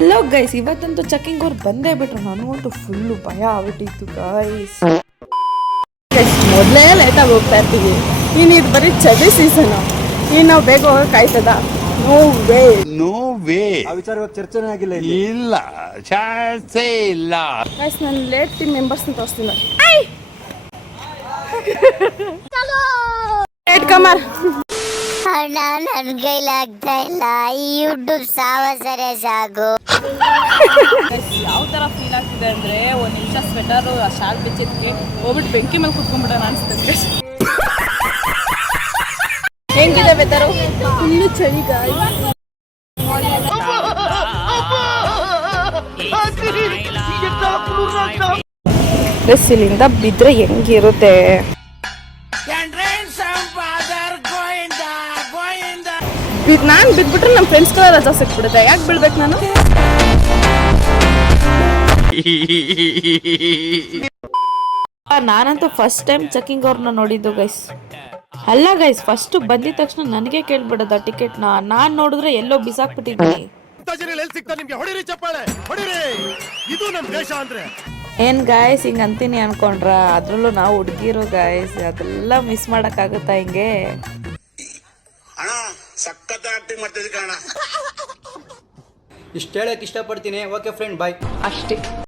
Hello guys, ಇವತ್ತಂತೂ checking ಅವ್ರು ಬಂದೇ ಬಿಟ್ರು. ನನಗಂತೂ ಫುಲ್ಲು ಭಯ ಆಗ್ಬಿಟ್ಟಿತ್ತು ಗೈಸ್. ಮೊದಲೇ ಲೇಟಾಗಿ ಹೋಗ್ತಾ ಇರ್ತೀವಿ, ಇನ್ನು ಇದು ಬರೀ ಚಳಿ ಸೀಸನು, ಇನ್ನು ನಾವು ಬೇಗ ಹೋಗಕ್ಕೆ ಆಯ್ತದ? No way. No way. ಆ ವಿಚಾರ ಚರ್ಚೆನೇ ಆಗಿಲ್ಲ. ಇಲ್ಲ, ಚಾನ್ಸೇ ಇಲ್ಲ. ಗೈಸ್, ನಾನು ಲೇಟ್ ಟೀಮ್ ಮೆಂಬರ್ಸ್ನ ತೋರಿಸ್ತೀನಿ. ಲೇಟ್ ಕಮರ್ ಅಣ್ಣ, ನನ್ ಕೈಲಾಗ್ತಾ ಇಲ್ಲ. ಈ ಯೂಟ್ಯೂಬ್ ಸಾವಸರೆ ಸಾಕು. ಯಾವ ತರ ಫೀಲ್ ಆಗ್ತಿದೆ ಅಂದ್ರೆ, ಒಂದ್ ನಿಮಿಷ ಸ್ವೆಟರ್ ಶಾಲ್ ಬೆಚ್ಚಿದ್ಕೆ ಹೋಗ್ಬಿಟ್ಟು ಬೆಂಕಿ ಮೇಲೆ ಕುತ್ಕೊಂಡ್ಬಿಡೋಣ ಅನ್ಸ್ತದೆ. ಹೆಂಗಿದೆ ವೆದರು? ಫುಲ್ಲು ಚಳಿ ಗಾಳಿ. ಇಲ್ಲಿಂದ ಬಿದ್ರೆ ಹೆಂಗಿರುತ್ತೆ? ನಾನು ಬಿದ್ಬಿಟ್ರೆ ನಮ್ಮ ಫ್ರೆಂಡ್ಸ್ಗಳ ರಜಾ ಸಿಕ್ಬಿಡುತ್ತೆ. ಯಾಕೆ ಬೀಳ್ಬೇಕು ನಾನು? ನಾನಂತೂ ಫಸ್ಟ್ ಟೈಮ್ ಚೆಕಿಂಗ್ ಅವ್ರನ್ನ ನೋಡಿದ್ದು ಗೈಸ್. ಅಲ್ಲ ಗೈಸ್, ಫಸ್ಟ್ ಬಂದಿದ ತಕ್ಷಣ ನನಗೆ ಕೇಳ್ಬಿಡದ ಟಿಕೆಟ್ನ. ನಾನ್ ನೋಡಿದ್ರೆ ಎಲ್ಲೋ ಬಿಸಾಕ್ಬಿಟ್ಟಿದ್ದೀನಿ. ಏನ್ ಗಾಯ್ಸ್ ಹಿಂಗ್ ಅಂತೀನಿ ಅನ್ಕೊಂಡ್ರ? ಅದ್ರಲ್ಲೂ ನಾವು ಹುಡುಗಿರು ಗಾಯ್ಸ್, ಅದೆಲ್ಲ ಮಿಸ್ ಮಾಡಕ್ಕಾಗತ್ತಾ ಹಿಂಗೆ? ಇಷ್ಟು ಹೇಳಕ್ ಇಷ್ಟಪಡ್ತೀನಿ. ಓಕೆ ಫ್ರೆಂಡ್, ಬಾಯ್. ಅಷ್ಟೇ.